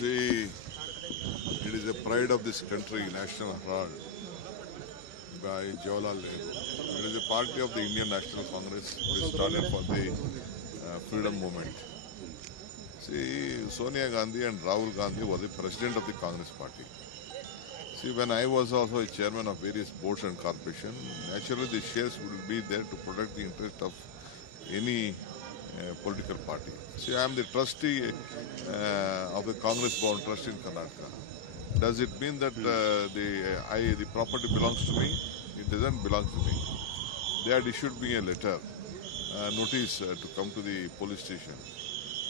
See, it is a pride of this country, National Herald, by Jawaharlal Nehru. It is a party of the Indian National Congress. They started for the freedom movement. See, Sonia Gandhi and Rahul Gandhi were the president of the Congress party. See, when I was also a chairman of various boards and corporations, naturally the shares will be there to protect the interest of any political party. See, I am the trustee of the Congress Board Trust in Karnataka. Does it mean that the property belongs to me? It doesn't belong to me. They had issued me a letter, notice to come to the police station.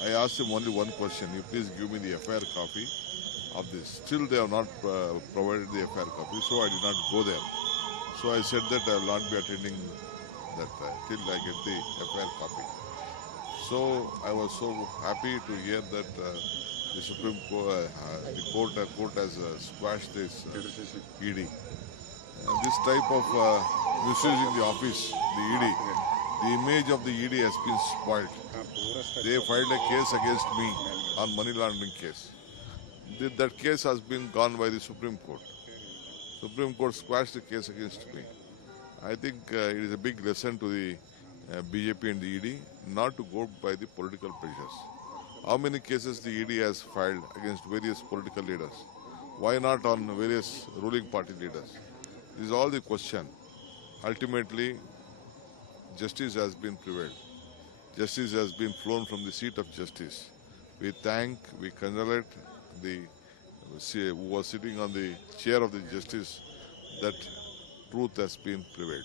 I asked them only one question: you please give me the FIR copy of this. Still, they have not provided the FIR copy, so I did not go there. So I said that I will not be attending that till I get the FIR copy. So I was so happy to hear that the Supreme Court, the court has squashed this ED. This type of misusing the office, the ED, the image of the ED has been spoiled. They filed a case against me on money laundering case. That case has been gone by the Supreme Court. Supreme Court squashed the case against me. I think it is a big lesson to the BJP and the ED not to go by the political pressures. How many cases the ED has filed against various political leaders? Why not on various ruling party leaders? This is all the question. Ultimately, justice has been prevailed. Justice has been flown from the seat of justice. We congratulate the who was sitting on the chair of the justice that truth has been prevailed.